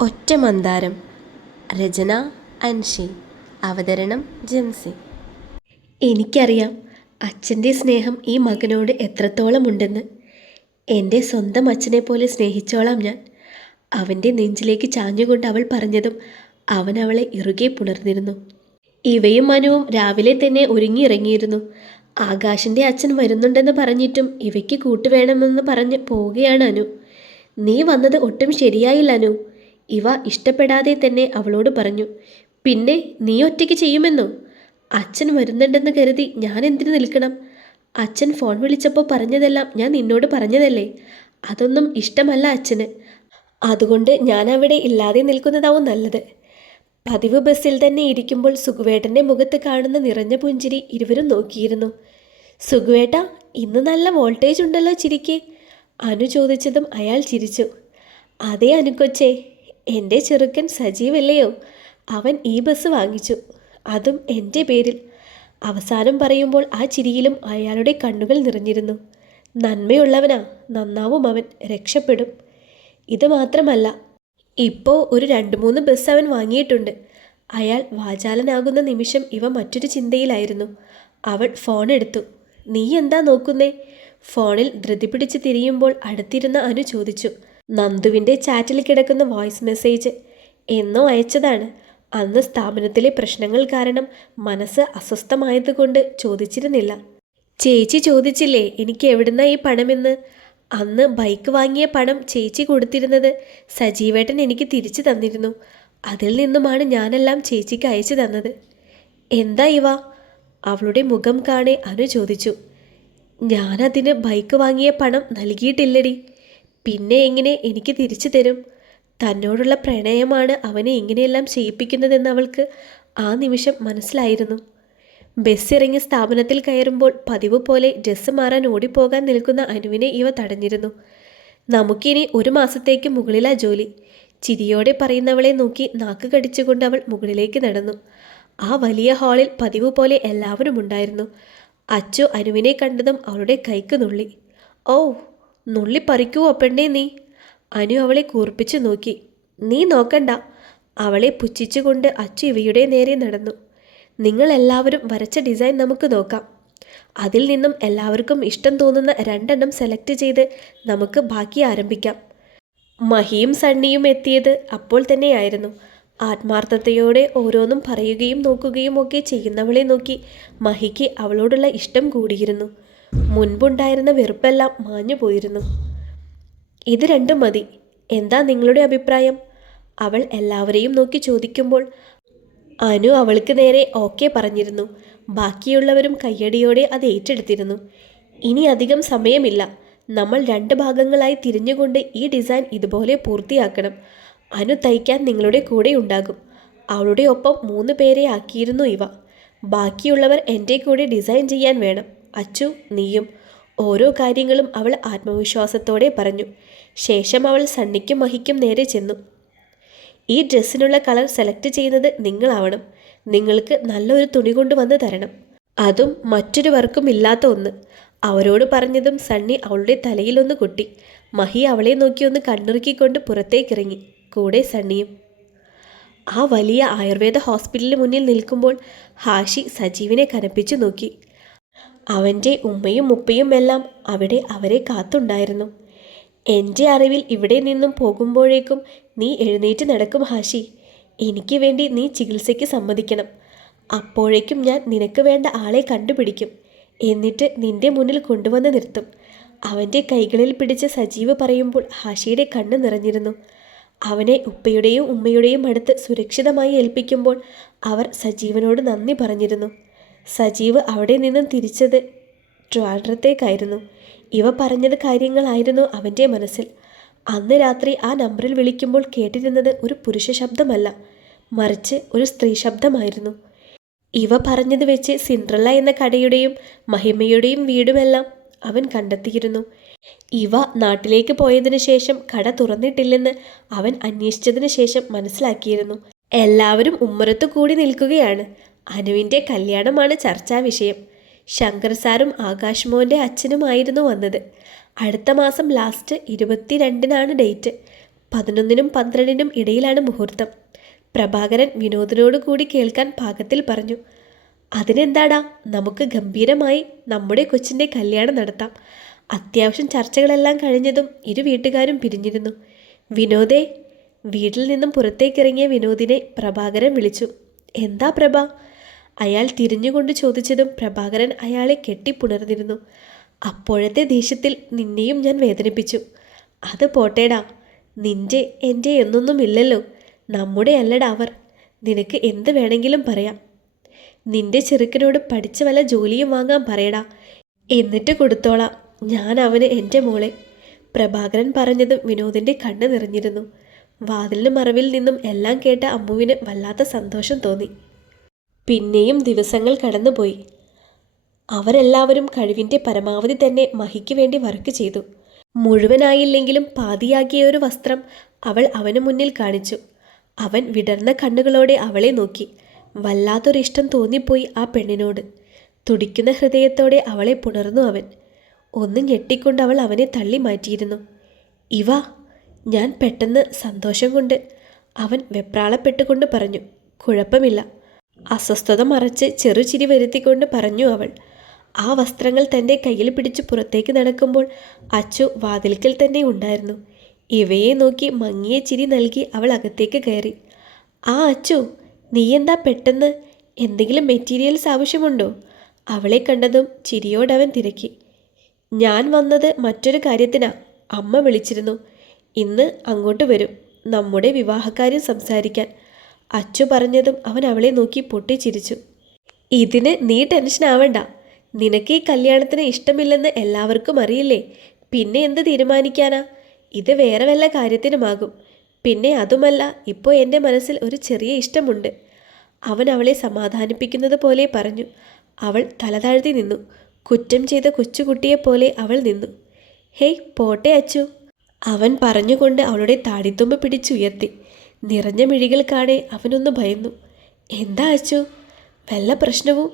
ഒറ്റ മന്ദാരം രചന അൻഷി. അവതരണം ജംസി. എനിക്കറിയാം അച്ഛന്റെ സ്നേഹം ഈ മകനോട് എത്രത്തോളം ഉണ്ടെന്ന്. എന്റെ സ്വന്തം അച്ഛനെ പോലെ സ്നേഹിച്ചോളാം ഞാൻ. അവന്റെ നെഞ്ചിലേക്ക് ചാഞ്ഞുകൊണ്ട് അവൾ പറഞ്ഞതും അവൻ അവളെ ഇറുകെ പുണർന്നിരുന്നു. ഇവയും മനുവും രാവിലെ തന്നെ ഒരുങ്ങിയിറങ്ങിയിരുന്നു. ആകാശിന്റെ അച്ഛൻ വരുന്നുണ്ടെന്ന് പറഞ്ഞിട്ടും ഇവയ്ക്ക് കൂട്ടുവേണമെന്ന് പറഞ്ഞ് പോവുകയാണ് അനു. നീ വന്നത് ഒട്ടും ശരിയായില്ല അനു. ഇവ ഇഷ്ടപ്പെടാതെ തന്നെ അവളോട് പറഞ്ഞു പിന്നെ നീ ഒറ്റയ്ക്ക് ചെയ്യുമെന്നോ? അച്ഛൻ വരുന്നുണ്ടെന്ന് കരുതി ഞാൻ എന്തിനു നിൽക്കണം? അച്ഛൻ ഫോൺ വിളിച്ചപ്പോൾ പറഞ്ഞതെല്ലാം ഞാൻ നിന്നോട് പറഞ്ഞതല്ലേ? അതൊന്നും ഇഷ്ടമല്ല അച്ഛന്. അതുകൊണ്ട് ഞാൻ അവിടെ ഇല്ലാതെ നിൽക്കുന്നതാവും നല്ലത്. പതിവ് ബസ്സിൽ തന്നെ ഇരിക്കുമ്പോൾ സുഖുവേട്ടന്റെ മുഖത്ത് കാണുന്ന നിറഞ്ഞ പുഞ്ചിരി ഇരുവരും നോക്കിയിരുന്നു. സുഖുവേട്ട ഇന്ന് നല്ല വോൾട്ടേജ് ഉണ്ടല്ലോ ചിരിക്ക്. അനു ചോദിച്ചതും അയാൾ ചിരിച്ചു. അതേ അനുക്കൊച്ചേ എന്റെ ചെറുക്കൻ സജീവല്ലയോ? അവൻ ഈ ബസ് വാങ്ങിച്ചു. അതും എന്റെ പേരിൽ. അവസാനം പറയുമ്പോൾ ആ ചിരിയിലും അയാളുടെ കണ്ണുകൾ നിറഞ്ഞിരുന്നു. നന്മയുള്ളവനാ നന്നാവും അവൻ രക്ഷപ്പെടും. ഇത് മാത്രമല്ല ഇപ്പോൾ ഒരു രണ്ട് മൂന്ന് ബസ് അവൻ വാങ്ങിയിട്ടുണ്ട്. അയാൾ വാചാലനാകുന്ന നിമിഷം ഇവ മറ്റൊരു ചിന്തയിലായിരുന്നു. അവൾ ഫോൺ എടുത്തു. നീ എന്താ നോക്കുന്നേ? ഫോണിൽ ധൃതി പിടിച്ച് തിരിയുമ്പോൾ അടുത്തിരുന്ന അനു ചോദിച്ചു. നന്ദുവിന്റെ ചാറ്റിൽ കിടക്കുന്ന വോയിസ് മെസ്സേജ് എന്നോ അയച്ചതാണ്. അന്ന് സ്ഥാപനത്തിലെ പ്രശ്നങ്ങൾ കാരണം മനസ്സ് അസ്വസ്ഥമായതുകൊണ്ട് ചോദിച്ചിരുന്നില്ല. ചേച്ചി ചോദിച്ചില്ലേ എനിക്ക് എവിടുന്ന ഈ പണമെന്ന്? അന്ന് ബൈക്ക് വാങ്ങിയ പണം ചേച്ചി കൊടുത്തിരുന്നത് സജീവേട്ടൻ എനിക്ക് തിരിച്ചു തന്നിരുന്നു. അതിൽ നിന്നുമാണ് ഞാനെല്ലാം ചേച്ചിക്ക് അയച്ചു തന്നത്. എന്താ ഇവ? അവളുടെ മുഖം കാണെ അനു ചോദിച്ചു. ഞാനതിന് ബൈക്ക് വാങ്ങിയ പണം നൽകിയിട്ടില്ലടി. പിന്നെ എങ്ങനെ എനിക്ക് തിരിച്ചു തരും? തന്നോടുള്ള പ്രണയമാണ് അവനെ ഇങ്ങനെയെല്ലാം ചെയ്യിപ്പിക്കുന്നതെന്ന് അവൾക്ക് ആ നിമിഷം മനസ്സിലായിരുന്നു. ബസ് ഇറങ്ങി സ്ഥാപനത്തിൽ കയറുമ്പോൾ പതിവ് പോലെ ഡ്രസ്സ് മാറാൻ ഓടിപ്പോകാൻ നിൽക്കുന്ന അനുവിനെ ഇവ തടഞ്ഞിരുന്നു. നമുക്കിനി ഒരു മാസത്തേക്ക് മുകളിലാ ജോലി. ചിരിയോടെ പറയുന്നവളെ നോക്കി നാക്ക് കടിച്ചുകൊണ്ട് അവൾ മുകളിലേക്ക് നടന്നു. ആ വലിയ ഹാളിൽ പതിവ് പോലെ എല്ലാവരും ഉണ്ടായിരുന്നു. അച്ചു അനുവിനെ കണ്ടതും അവളുടെ കൈക്ക് നുള്ളി ഓ നുള്ളി പറിക്കുവോ പെണ്ണേ നീ? അനു അവളെ കൂർപ്പിച്ചു നോക്കി. നീ നോക്കണ്ട. അവളെ പുച്ഛിച്ചുകൊണ്ട് അച്ചു ഇവയുടെ നേരെ നടന്നു. നിങ്ങൾ എല്ലാവരും വരച്ച ഡിസൈൻ നമുക്ക് നോക്കാം. അതിൽ നിന്നും എല്ലാവർക്കും ഇഷ്ടം തോന്നുന്ന രണ്ടെണ്ണം സെലക്ട് ചെയ്ത് നമുക്ക് ബാക്കി ആരംഭിക്കാം. മഹിയും സണ്ണിയും എത്തിയത് അപ്പോൾ തന്നെയായിരുന്നു. ആത്മാർത്ഥതയോടെ ഓരോന്നും പറയുകയും നോക്കുകയും ഒക്കെ ചെയ്യുന്നവളെ നോക്കി മഹിക്ക് അവളോടുള്ള ഇഷ്ടം കൂടിയിരുന്നു. മുൻപുണ്ടായിരുന്ന വെറുപ്പെല്ലാം മാഞ്ഞു പോയിരുന്നു. ഇത് രണ്ടും മതി. എന്താ നിങ്ങളുടെ അഭിപ്രായം? അവൾ എല്ലാവരെയും നോക്കി ചോദിക്കുമ്പോൾ അനു അവൾക്ക് നേരെ ഓക്കെ പറഞ്ഞിരുന്നു. ബാക്കിയുള്ളവരും കയ്യടിയോടെ അത് ഏറ്റെടുത്തിരുന്നു. ഇനി അധികം സമയമില്ല. നമ്മൾ രണ്ട് ഭാഗങ്ങളായി തിരിഞ്ഞുകൊണ്ട് ഈ ഡിസൈൻ ഇതുപോലെ പൂർത്തിയാക്കണം. അനു തയ്ക്കാൻ നിങ്ങളുടെ കൂടെ ഉണ്ടാകും. അവളുടെ ഒപ്പം മൂന്ന് പേരെ ആക്കിയിരുന്നു ഇവ. ബാക്കിയുള്ളവർ എന്റെ കൂടെ ഡിസൈൻ ചെയ്യാൻ വേണം. അച്ചു നീയും ഓരോ കാര്യങ്ങളും അവൾ ആത്മവിശ്വാസത്തോടെ പറഞ്ഞു. ശേഷം അവൾ സണ്ണിക്കും മഹിക്കും നേരെ ചെന്നു. ഈ ഡ്രസ്സിനുള്ള കളർ സെലക്ട് ചെയ്യുന്നത് നിങ്ങളാവണം. നിങ്ങൾക്ക് നല്ലൊരു തുണി കൊണ്ടുവന്ന് തരണം. അതും മറ്റൊരു വർക്കും ഇല്ലാത്ത ഒന്ന്. അവരോട് പറഞ്ഞതും സണ്ണി അവളുടെ തലയിലൊന്ന് കൊട്ടി. മഹി അവളെ നോക്കി ഒന്ന് കണ്ണിറുക്കിക്കൊണ്ട് പുറത്തേക്കിറങ്ങി. കൂടെ സണ്ണിയും. ആ വലിയ ആയുർവേദ ഹോസ്പിറ്റലിന് മുന്നിൽ നിൽക്കുമ്പോൾ ഹാഷി സജീവിനെ കനപ്പിച്ചു നോക്കി. അവന്റെ ഉമ്മയും ഉപ്പയും എല്ലാം അവിടെ അവരെ കാത്തുണ്ടായിരുന്നു. എന്റെ അറിവിൽ ഇവിടെ നിന്നും പോകുമ്പോഴേക്കും നീ എഴുന്നേറ്റ് നടക്കും ഹാഷി എനിക്ക് വേണ്ടി നീ ചികിത്സയ്ക്ക് സമ്മതിക്കണം. അപ്പോഴേക്കും ഞാൻ നിനക്ക് വേണ്ട ആളെ കണ്ടുപിടിക്കും. എന്നിട്ട് നിന്റെ മുന്നിൽ കൊണ്ടുവന്ന് നിർത്തും. അവന്റെ കൈകളിൽ പിടിച്ച് സജീവ് പറയുമ്പോൾ ഹാഷിയുടെ കണ്ണ് നിറഞ്ഞിരുന്നു. അവനെ ഉപ്പയുടെയും ഉമ്മയുടെയും അടുത്ത് സുരക്ഷിതമായി ഏൽപ്പിക്കുമ്പോൾ അവർ സജീവനോട് നന്ദി പറഞ്ഞിരുന്നു. സജീവ് അവിടെ നിന്നും തിരിച്ചത് ട്രാൻഡ്രത്തേക്കായിരുന്നു ഇവ പറഞ്ഞത് കാര്യങ്ങളായിരുന്നു അവന്റെ മനസ്സിൽ. അന്ന് രാത്രി ആ നമ്പറിൽ വിളിക്കുമ്പോൾ കേട്ടിരുന്നത് ഒരു പുരുഷ ശബ്ദമല്ല മറിച്ച് ഒരു സ്ത്രീ ശബ്ദമായിരുന്നു. ഇവ പറഞ്ഞത് വെച്ച് സിൻഡ്രല്ല എന്ന കടയുടെയും മഹിമയുടെയും വീടുമെല്ലാം അവൻ കണ്ടെത്തിയിരുന്നു. ഇവ നാട്ടിലേക്ക് പോയതിനു ശേഷം കട തുറന്നിട്ടില്ലെന്ന് അവൻ അന്വേഷിച്ചതിന് ശേഷം മനസ്സിലാക്കിയിരുന്നു. എല്ലാവരും ഉമ്മറത്തു കൂടി നിൽക്കുകയാണ്. അനുവിന്റെ കല്യാണമാണ് ചർച്ചാ വിഷയം. ശങ്കർ സാറും ആകാശ് മോന്റെ അച്ഛനുമായിരുന്നു വന്നത്. അടുത്ത മാസം ലാസ്റ്റ് ഇരുപത്തിരണ്ടിനാണ് ഡേറ്റ്. പതിനൊന്നിനും പന്ത്രണ്ടിനും ഇടയിലാണ് മുഹൂർത്തം. പ്രഭാകരൻ വിനോദിനോട് കൂടി കേൾക്കാൻ പാകത്തിൽ പറഞ്ഞു അതിനെന്താടാ? നമുക്ക് ഗംഭീരമായി നമ്മുടെ കൊച്ചിന്റെ കല്യാണം നടത്താം. അത്യാവശ്യം ചർച്ചകളെല്ലാം കഴിഞ്ഞതും ഇരു വീട്ടുകാരും പിരിഞ്ഞിരുന്നു. വിനോദേ വീട്ടിൽ നിന്നും പുറത്തേക്കിറങ്ങിയ വിനോദിനെ പ്രഭാകരൻ വിളിച്ചു എന്താ പ്രഭ? അയാൾ തിരിഞ്ഞുകൊണ്ട് ചോദിച്ചതും പ്രഭാകരൻ അയാളെ കെട്ടിപ്പുണർന്നിരുന്നു അപ്പോഴത്തെ ദേഷ്യത്തിൽ നിന്നെയും ഞാൻ വേദനിപ്പിച്ചു. അത് പോട്ടേടാ. നിന്റെ എന്റെ എന്നൊന്നുമില്ലല്ലോ. നമ്മുടെ അല്ലടാ അവർ. നിനക്ക് എന്ത് വേണമെങ്കിലും പറയാം. നിന്റെ ചെറുക്കനോട് പഠിച്ച വല്ല ജോലിയും വാങ്ങാൻ പറയടാ. എന്നിട്ട് കൊടുത്തോളാം. ഞാൻ അവന് എന്റെ മോളെ. പ്രഭാകരൻ പറഞ്ഞതും വിനോദിന്റെ കണ്ണ് നിറഞ്ഞിരുന്നു. വാതിലിന് മറവിൽ നിന്നും എല്ലാം കേട്ട അമ്മുവിന് വല്ലാത്ത സന്തോഷം തോന്നി. പിന്നെയും ദിവസങ്ങൾ കടന്നുപോയി. അവരെല്ലാവരും കഴിവിന്റെ പരമാവധി തന്നെ മഹിക്ക് വേണ്ടി വർക്ക് ചെയ്തു. മുഴുവനായില്ലെങ്കിലും പാതിയാക്കിയ ഒരു വസ്ത്രം അവൾ അവന് മുന്നിൽ കാണിച്ചു. അവൻ വിടർന്ന കണ്ണുകളോടെ അവളെ നോക്കി. വല്ലാത്തൊരിഷ്ടം തോന്നിപ്പോയി ആ പെണ്ണിനോട്. തുടിക്കുന്ന ഹൃദയത്തോടെ അവളെ പുണർന്നു അവൻ. ഒന്ന് ഞെട്ടിക്കൊണ്ട് അവൾ അവനെ തള്ളി മാറ്റിയിരുന്നു. ഇവ ഞാൻ പെട്ടെന്ന് സന്തോഷം കൊണ്ട് അവൻ വെപ്രാളപ്പെട്ടുകൊണ്ട് പറഞ്ഞു. കുഴപ്പമില്ല. അസ്വസ്ഥത മറച്ച് ചെറുചിരി വരുത്തിക്കൊണ്ട് പറഞ്ഞു അവൾ. ആ വസ്ത്രങ്ങൾ തന്റെ കയ്യിൽ പിടിച്ച് പുറത്തേക്ക് നടക്കുമ്പോൾ അച്ചു വാതിൽക്കൽ തന്നെ ഉണ്ടായിരുന്നു. ഇവയെ നോക്കി മങ്ങിയ ചിരി നൽകി അവൾ അകത്തേക്ക് കയറി. ആ അച്ചു നീ എന്താ പെട്ടെന്ന്? എന്തെങ്കിലും മെറ്റീരിയൽസ് ആവശ്യമുണ്ടോ? അവളെ കണ്ടതും ചിരിയോടവൻ തിരക്കി. ഞാൻ വന്നത് മറ്റൊരു കാര്യത്തിനാ അമ്മ വിളിച്ചിരുന്നു. ഇന്ന് അങ്ങോട്ട് വരും. നമ്മുടെ വിവാഹക്കാരും സംസാരിക്കാൻ. അച്ചു പറഞ്ഞതും അവൻ അവളെ നോക്കി പൊട്ടിച്ചിരിച്ചു. ഇതിന് നീ ടെൻഷൻ ആവണ്ട. നിനക്ക് ഈ കല്യാണത്തിന് ഇഷ്ടമില്ലെന്ന് എല്ലാവർക്കും അറിയില്ലേ? പിന്നെ എന്ത് തീരുമാനിക്കാനാ? ഇത് വേറെ വല്ല കാര്യത്തിനുമാകും. പിന്നെ അതുമല്ല ഇപ്പോൾ എന്റെ മനസ്സിൽ ഒരു ചെറിയ ഇഷ്ടമുണ്ട്. അവൻ അവളെ സമാധാനിപ്പിക്കുന്നത് പോലെ പറഞ്ഞു. അവൾ തലതാഴ്ത്തി നിന്നു. കുറ്റം ചെയ്ത കൊച്ചുകുട്ടിയെപ്പോലെ അവൾ നിന്നു. ഹേയ് പോട്ടെ അച്ചു. അവൻ പറഞ്ഞുകൊണ്ട് അവളുടെ താടിത്തുമ്പ് പിടിച്ചുയർത്തി. നിറഞ്ഞ മിഴികൾ കാണെ അവനൊന്ന് ഭയന്നു. എന്താ അച്ചു വല്ല പ്രശ്നവും?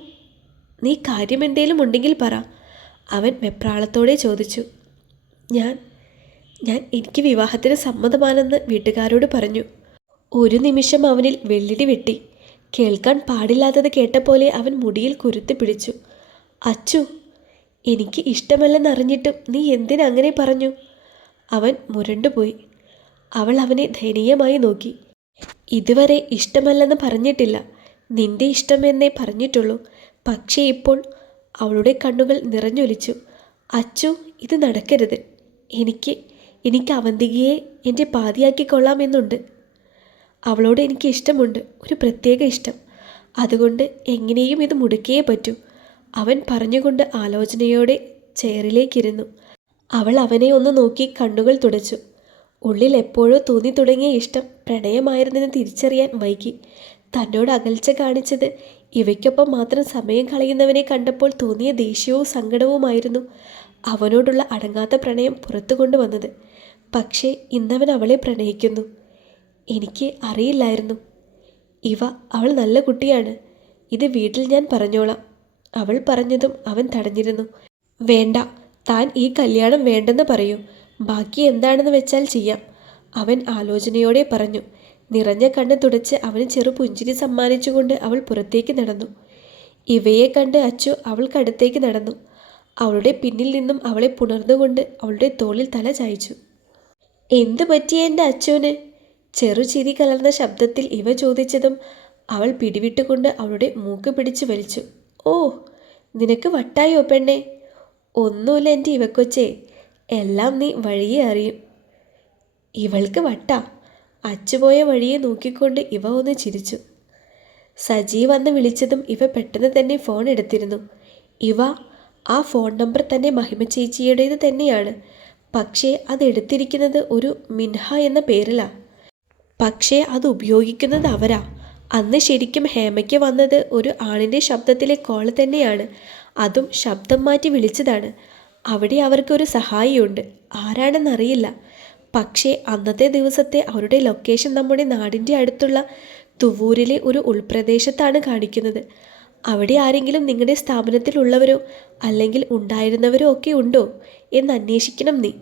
നീ കാര്യം എന്തേലും ഉണ്ടെങ്കിൽ പറ. അവൻ വെപ്രാളത്തോടെ ചോദിച്ചു. ഞാൻ ഞാൻ എനിക്ക് വിവാഹത്തിന് സമ്മതമാണെന്ന് വീട്ടുകാരോട് പറഞ്ഞു. ഒരു നിമിഷം അവനിൽ വെള്ളിടി വെട്ടി. കേൾക്കാൻ പാടില്ലാത്തത് കേട്ട പോലെ അവൻ മുടിയിൽ കുരുത്തി പിടിച്ചു. അച്ചു എനിക്ക് ഇഷ്ടമല്ലെന്നറിഞ്ഞിട്ടും നീ എന്തിനങ്ങനെ പറഞ്ഞു? അവൻ മുരണ്ടുപോയി. അവൾ അവനെ ദയനീയമായി നോക്കി. ഇതുവരെ ഇഷ്ടമല്ലെന്ന് പറഞ്ഞിട്ടില്ല. നിന്റെ ഇഷ്ടമെന്നേ പറഞ്ഞിട്ടുള്ളൂ. പക്ഷേ ഇപ്പോൾ അവളുടെ കണ്ണുകൾ നിറഞ്ഞൊലിച്ചു. അച്ചു ഇത് നടക്കരുത്. എനിക്ക് എനിക്ക് അവന്തികയെ എന്റെ പാതിയാക്കിക്കൊള്ളാമെന്നുണ്ട് അവളോട് എനിക്ക് ഇഷ്ടമുണ്ട്. ഒരു പ്രത്യേക ഇഷ്ടം. അതുകൊണ്ട് എങ്ങനെയും ഇത് മുടക്കിയേ പറ്റൂ അവൻ പറഞ്ഞുകൊണ്ട് ആലോചനയോടെ ചെയറിലേക്കിരുന്നു. അവൾ അവനെ ഒന്ന് നോക്കി കണ്ണുകൾ തുടച്ചു. ഉള്ളിൽ എപ്പോഴോ തോന്നി തുടങ്ങിയ ഇഷ്ടം പ്രണയമായിരുന്നെന്ന് തിരിച്ചറിയാൻ വൈകി. തന്നോട് അകൽച്ച കാണിച്ചത് ഇവയ്ക്കൊപ്പം മാത്രം സമയം കളയുന്നവനെ കണ്ടപ്പോൾ തോന്നിയ ദേഷ്യവും സങ്കടവുമായിരുന്നു അവനോടുള്ള അടങ്ങാത്ത പ്രണയം പുറത്തു കൊണ്ടുവന്നത്. പക്ഷേ ഇന്നവൻ അവളെ പ്രണയിക്കുന്നു. എനിക്ക് അറിയില്ലായിരുന്നു. ഇവ അവൾ നല്ല കുട്ടിയാണ്. ഇത് വീട്ടിൽ ഞാൻ പറഞ്ഞോളാം. അവൾ പറഞ്ഞതും അവൻ തടഞ്ഞിരുന്നു. വേണ്ട താൻ ഈ കല്യാണം വേണ്ടെന്ന് പറയൂ. ബാക്കി എന്താണെന്ന് വെച്ചാൽ ചെയ്യാം. അവൻ ആലോചനയോടെ പറഞ്ഞു. നിറഞ്ഞ കണ്ണ് തുടച്ച് അവന് ചെറു പുഞ്ചിരി സമ്മാനിച്ചുകൊണ്ട് അവൾ പുറത്തേക്ക് നടന്നു. ഇവയെ കണ്ട് അച്ചു അവൾക്കടുത്തേക്ക് നടന്നു. അവളുടെ പിന്നിൽ നിന്നും അവളെ പുണർന്നുകൊണ്ട് അവളുടെ തോളിൽ തല ചായച്ചു. എന്ത് പറ്റിയ എന്റെ അച്ചുവിന് ചെറു ചിരി കലർന്ന ശബ്ദത്തിൽ ഇവ ചോദിച്ചതും അവൾ പിടിവിട്ടുകൊണ്ട് അവളുടെ മൂക്ക് പിടിച്ച് വലിച്ചു. ഓ നിനക്ക് വട്ടായോ പെണ്ണേ? ഒന്നുമില്ല എന്റെ ഇവക്കൊച്ചേ. എല്ലാം നീ വഴിയെ അറിയും. ഇവൾക്ക് വട്ടാ. അച്ചുപോയ വഴിയെ നോക്കിക്കൊണ്ട് ഇവ ഒന്ന് ചിരിച്ചു. സജി വന്ന് വിളിച്ചതും ഇവ പെട്ടെന്ന് തന്നെ ഫോൺ എടുത്തിരുന്നു. ഇവ ആ ഫോൺ നമ്പർ തന്നെ മഹിമ ചേച്ചിയുടേത് തന്നെയാണ്. പക്ഷേ അത് എടുത്തിരിക്കുന്നത് ഒരു മിൻഹ എന്ന പേരിലാ. പക്ഷേ അത് ഉപയോഗിക്കുന്നത് അവരാ. അന്ന് ശരിക്കും ഹേമയ്ക്ക് വന്നത് ഒരു ആണിന്റെ ശബ്ദത്തിലെ കോൾ തന്നെയാണ്. അതും ശബ്ദം മാറ്റി വിളിച്ചതാണ്. അവിടെ അവർക്കൊരു സഹായിയുണ്ട്. ആരാണെന്നറിയില്ല. പക്ഷേ അന്നത്തെ ദിവസത്തെ അവരുടെ ലൊക്കേഷൻ നമ്മുടെ നാടിന്റെ അടുത്തുള്ള തുവൂരിലെ ഒരു ഉൾപ്രദേശത്താണ് കാണിക്കുന്നത്. അവിടെ ആരെങ്കിലും നിങ്ങളുടെ സ്ഥാപനത്തിലുള്ളവരോ അല്ലെങ്കിൽ ഉണ്ടായിരുന്നവരോ ഒക്കെ ഉണ്ടോ എന്ന് അന്വേഷിക്കണം നീ.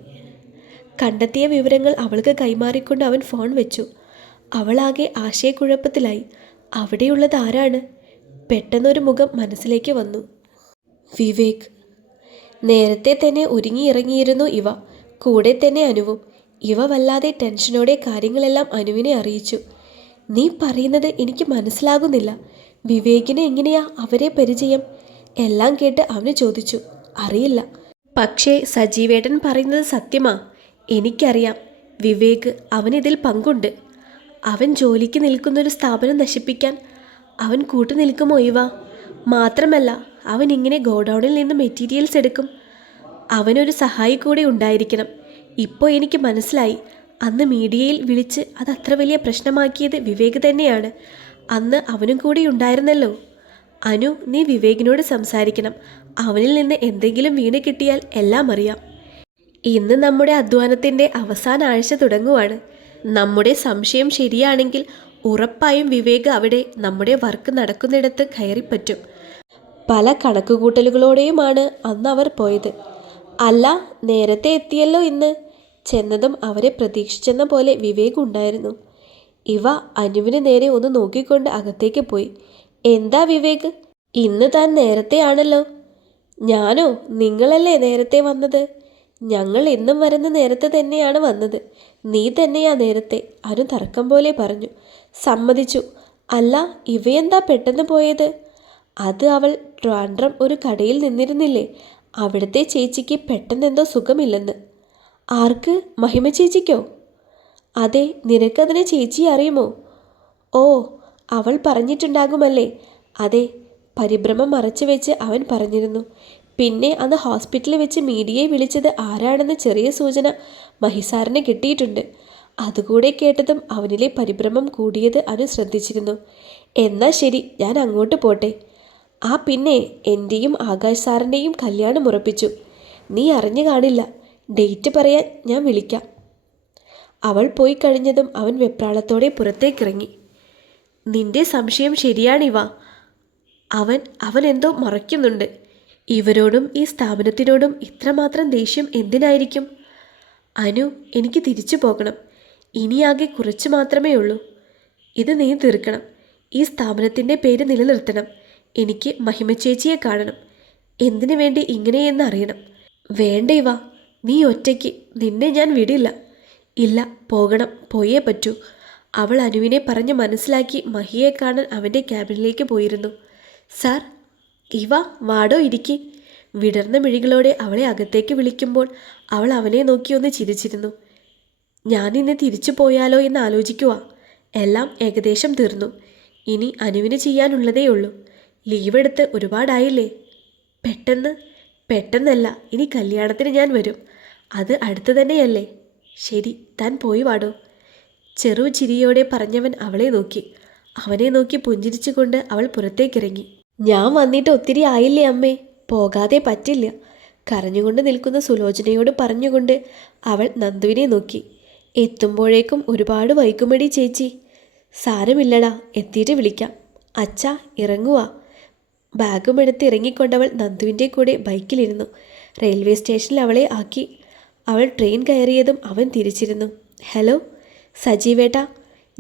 കണ്ടെത്തിയ വിവരങ്ങൾ അവൾക്ക് കൈമാറിക്കൊണ്ട് അവൻ ഫോൺ വെച്ചു. അവളാകെ ആശയക്കുഴപ്പത്തിലായി. അവിടെയുള്ളത് ആരാണ്? പെട്ടെന്നൊരു മുഖം മനസ്സിലേക്ക് വന്നു. വിവേക് നേരത്തെ തന്നെ ഒരുങ്ങിയിറങ്ങിയിരുന്നു ഇവ. കൂടെ തന്നെ അനുവും. ഇവ വല്ലാതെ ടെൻഷനോടെ കാര്യങ്ങളെല്ലാം അനുവിനെ അറിയിച്ചു. നീ പറയുന്നത് എനിക്ക് മനസ്സിലാകുന്നില്ല. വിവേകിന് എങ്ങനെയാ അവരെ പരിചയം? എല്ലാം കേട്ട് അവന് ചോദിച്ചു. അറിയില്ല. പക്ഷേ സജീവേട്ടൻ പറയുന്നത് സത്യമാ. എനിക്കറിയാം. വിവേക് അവനിതിൽ പങ്കുണ്ട്. അവൻ ജോലിക്ക് നിൽക്കുന്നൊരു സ്ഥാപനം നശിപ്പിക്കാൻ അവൻ കൂട്ടുനിൽക്കുമോ ഇവ? മാത്രമല്ല. അവൻ ഇങ്ങനെ ഗോഡൗണിൽ നിന്ന് മെറ്റീരിയൽസ് എടുക്കും. അവനൊരു സഹായി കൂടെ ഉണ്ടായിരിക്കണം. ഇപ്പോൾ എനിക്ക് മനസ്സിലായി. അന്ന് മീഡിയയിൽ വിളിച്ച് അത് അത്ര വലിയ പ്രശ്നമാക്കിയത് വിവേക് തന്നെയാണ്. അന്ന് അവനും കൂടി ഉണ്ടായിരുന്നല്ലോ. അനു നീ വിവേകിനോട് സംസാരിക്കണം. അവനിൽ നിന്ന് എന്തെങ്കിലും വീണ് കിട്ടിയാൽ എല്ലാം അറിയാം. ഇന്ന് നമ്മുടെ അധ്വാനത്തിന്റെ അവസാന ആഴ്ച തുടങ്ങുവാണ്. നമ്മുടെ സംശയം ശരിയാണെങ്കിൽ ഉറപ്പായും വിവേക് അവിടെ നമ്മുടെ വർക്ക് നടക്കുന്നിടത്ത് കയറിപ്പറ്റും. പല കണക്കുകൂട്ടലുകളോടെയുമാണ് അന്ന് അവർ പോയത്. അല്ല നേരത്തെ എത്തിയല്ലോ ഇന്ന്. ചെന്നതും അവരെ പ്രതീക്ഷിച്ചെന്ന പോലെ വിവേക് ഉണ്ടായിരുന്നു. ഇവ അനുവിന് നേരെ ഒന്ന് നോക്കിക്കൊണ്ട് അകത്തേക്ക് പോയി. എന്താ വിവേക്? ഇന്ന് താൻ നേരത്തെയാണല്ലോ ഞാനോ? നിങ്ങളല്ലേ നേരത്തെ വന്നത്? ഞങ്ങൾ എന്നും വരുന്ന നേരത്തെ തന്നെയാണ് വന്നത്. നീ തന്നെയാ നേരത്തെ അനു തർക്കം പോലെ പറഞ്ഞു. സമ്മതിച്ചു. അല്ല ഇവയെന്താ പെട്ടെന്ന് പോയത്? അത് അവൾ ട്രാൻഡ്രം ഒരു കടയിൽ നിന്നിരുന്നില്ലേ? അവിടുത്തെ ചേച്ചിക്ക് പെട്ടെന്നെന്തോ സുഖമില്ലെന്ന്. ആർക്ക്? മഹിമ ചേച്ചിക്കോ? അതെ നിനക്കതിനെ ചേച്ചി അറിയുമോ? ഓ അവൾ പറഞ്ഞിട്ടുണ്ടാകുമല്ലേ? അതെ പരിഭ്രമം മറച്ചു വെച്ച് അവൻ പറഞ്ഞിരുന്നു. പിന്നെ അന്ന് ഹോസ്പിറ്റലിൽ വെച്ച് മീഡിയയെ വിളിച്ചത് ആരാണെന്ന ചെറിയ സൂചന മഹിസാറിന് കിട്ടിയിട്ടുണ്ട്. അതുകൂടെ കേട്ടതും അവനിലെ പരിഭ്രമം കൂടിയത് അവൻ ശ്രദ്ധിച്ചിരുന്നു. എന്നാൽ ശരി ഞാൻ അങ്ങോട്ട് പോട്ടെ. ആ പിന്നെ എന്റെയും ആകാശ് സാറിന്റെയും കല്യാണം ഉറപ്പിച്ചു. നീ അറിഞ്ഞു കാണില്ല. ഡേറ്റ് പറയാൻ ഞാൻ വിളിക്കാം. അവൾ പോയി കഴിഞ്ഞതും അവൻ വെപ്രാളത്തോടെ പുറത്തേക്കിറങ്ങി. നിന്റെ സംശയം ശരിയാണിവ. അവൻ അവൻ എന്തോ മറയ്ക്കുന്നുണ്ട്. ഇവരോടും ഈ സ്ഥാപനത്തിനോടും ഇത്രമാത്രം ദേഷ്യം എന്തിനായിരിക്കും? അനു എനിക്ക് തിരിച്ചു പോകണം. ഇനിയാകെ കുറച്ച് മാത്രമേ ഉള്ളൂ ഇത് നീ തീർക്കണം. ഈ സ്ഥാപനത്തിന്റെ പേര് നിലനിർത്തണം. എനിക്ക് മഹിമ ചേച്ചിയെ കാണണം. എന്തിനു വേണ്ടി ഇങ്ങനെയെന്ന് അറിയണം വേണ്ട വാ നീ ഒറ്റയ്ക്ക് നിന്നെ ഞാൻ വിടില്ല. ഇല്ല പോകണം പോയേ പറ്റൂ. അവൾ അനുവിനെ പറഞ്ഞ് മനസ്സിലാക്കി മഹിയെ കാണാൻ അവന്റെ ക്യാബിനിലേക്ക് പോയിരുന്നു. സാർ ഇവ വാടോ ഇരിക്കി. വിടർന്ന മിഴികളോടെ അവളെ അകത്തേക്ക് വിളിക്കുമ്പോൾ അവൾ അവനെ നോക്കി ഒന്ന് ചിരിച്ചിരുന്നു. ഞാൻ ഇന്ന് തിരിച്ചു പോയാലോ എന്ന് ആലോചിക്കുക എല്ലാം ഏകദേശം തീർന്നു. ഇനി അനുവിന് ചെയ്യാനുള്ളതേ ഉള്ളൂ. ലീവ് എടുത്ത് ഒരുപാടായില്ലേ? പെട്ടെന്ന് പെട്ടെന്നല്ല ഇനി കല്യാണത്തിന് ഞാൻ വരും. അത് അടുത്ത് തന്നെയല്ലേ? ശരി താൻ പോയി വാടോ. ചെറു ചിരിയോടെ പറഞ്ഞവൻ അവളെ നോക്കി. അവനെ നോക്കി പുഞ്ചിരിച്ചുകൊണ്ട് അവൾ പുറത്തേക്കിറങ്ങി. ഞാൻ വന്നിട്ട് ഒത്തിരി ആയില്ലേ അമ്മേ? പോകാതെ പറ്റില്ല. കരഞ്ഞുകൊണ്ട് നിൽക്കുന്ന സുലോചനയോട് പറഞ്ഞുകൊണ്ട് അവൾ നന്ദുവിനെ നോക്കി. എത്തുമ്പോഴേക്കും ഒരുപാട് വൈകുമടി ചേച്ചി. സാരമില്ലടാ എത്തിയിട്ട് വിളിക്കാം. അച്ഛാ ഇറങ്ങുവാ. ബാഗും എടുത്ത് ഇറങ്ങിക്കൊണ്ടവൾ നന്ദുവിന്റെ കൂടെ ബൈക്കിലിരുന്നു. റെയിൽവേ സ്റ്റേഷനിൽ അവളെ ആക്കി. അവൾ ട്രെയിൻ കയറിയതും അവൻ തിരിച്ചിരുന്നു. ഹലോ സജീവേട്ട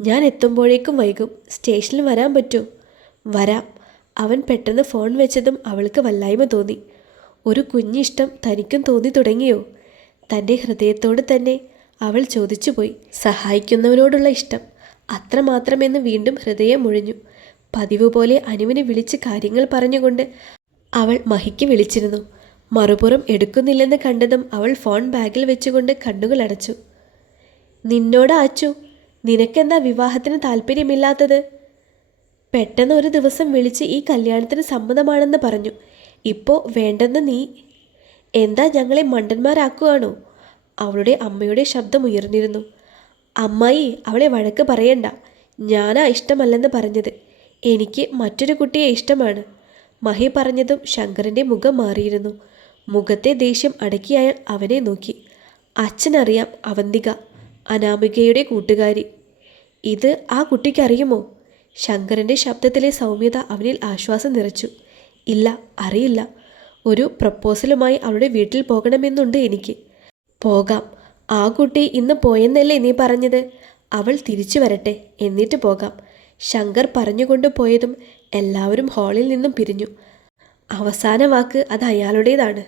ഞാൻ എത്തുമ്പോഴേക്കും വൈകും. സ്റ്റേഷനിൽ വരാൻ പറ്റൂ? വരാം. അവൻ പെട്ടെന്ന് ഫോൺ വെച്ചതും അവൾക്ക് വല്ലായ്മ തോന്നി. ഒരു കുഞ്ഞിഷ്ടം തനിക്കും തോന്നി തുടങ്ങിയോ? തന്റെ ഹൃദയത്തോട് തന്നെ അവൾ ചോദിച്ചുപോയി. സഹായിക്കുന്നവനോടുള്ള ഇഷ്ടം. അത്രമാത്രമെന്ന് വീണ്ടും ഹൃദയം മുഴിഞ്ഞു. പതിവ് പോലെ അനുവിനെ വിളിച്ച് കാര്യങ്ങൾ പറഞ്ഞുകൊണ്ട് അവൾ മഹിക്ക് വിളിച്ചിരുന്നു. മറുപുറം എടുക്കുന്നില്ലെന്ന് കണ്ടതും അവൾ ഫോൺ ബാഗിൽ വെച്ചുകൊണ്ട് കണ്ണുകൾ അടച്ചു. നിന്നോട് അച്ചു നിനക്കെന്താ വിവാഹത്തിന് താല്പര്യമില്ലാത്തത്? പെട്ടെന്ന് ഒരു ദിവസം വിളിച്ച് ഈ കല്യാണത്തിന് സമ്മതമാണെന്ന് പറഞ്ഞു. ഇപ്പോൾ വേണ്ടെന്ന് നീ. എന്താ ഞങ്ങളെ മണ്ടന്മാരാക്കുകയാണോ? അവളുടെ അമ്മയുടെ ശബ്ദം ഉയർന്നിരുന്നു. അമ്മായി അവളെ വഴക്ക് പറയണ്ട. ഞാനാ ഇഷ്ടമല്ലെന്ന് പറഞ്ഞത്. എനിക്ക് മറ്റൊരു കുട്ടിയെ ഇഷ്ടമാണ്. മഹി പറഞ്ഞതും ശങ്കറിന്റെ മുഖം മാറിയിരുന്നു. മുഖത്തെ ദേഷ്യം അടക്കി അയാൾ അവനെ നോക്കി. അച്ഛനറിയാം അവന്തിക അനാമികയുടെ കൂട്ടുകാരി. ഇത് ആ കുട്ടിക്കറിയുമോ ശങ്കറിന്റെ ശബ്ദത്തിലെ സൗമ്യത അവനിൽ ആശ്വാസം നിറച്ചു. ഇല്ല അറിയില്ല. ഒരു പ്രപ്പോസലുമായി അവളുടെ വീട്ടിൽ പോകണമെന്നുണ്ട് എനിക്ക്. പോകാം. ആ കുട്ടി ഇന്ന് പോയെന്നല്ലേ നീ പറഞ്ഞത്? അവൾ തിരിച്ചു വരട്ടെ. എന്നിട്ട് പോകാം. ശങ്കർ പറഞ്ഞുകൊണ്ട് പോയതും എല്ലാവരും ഹാളിൽ നിന്നും പിരിഞ്ഞു. അവസാന വാക്ക് അത് അയാളുടേതാണ്.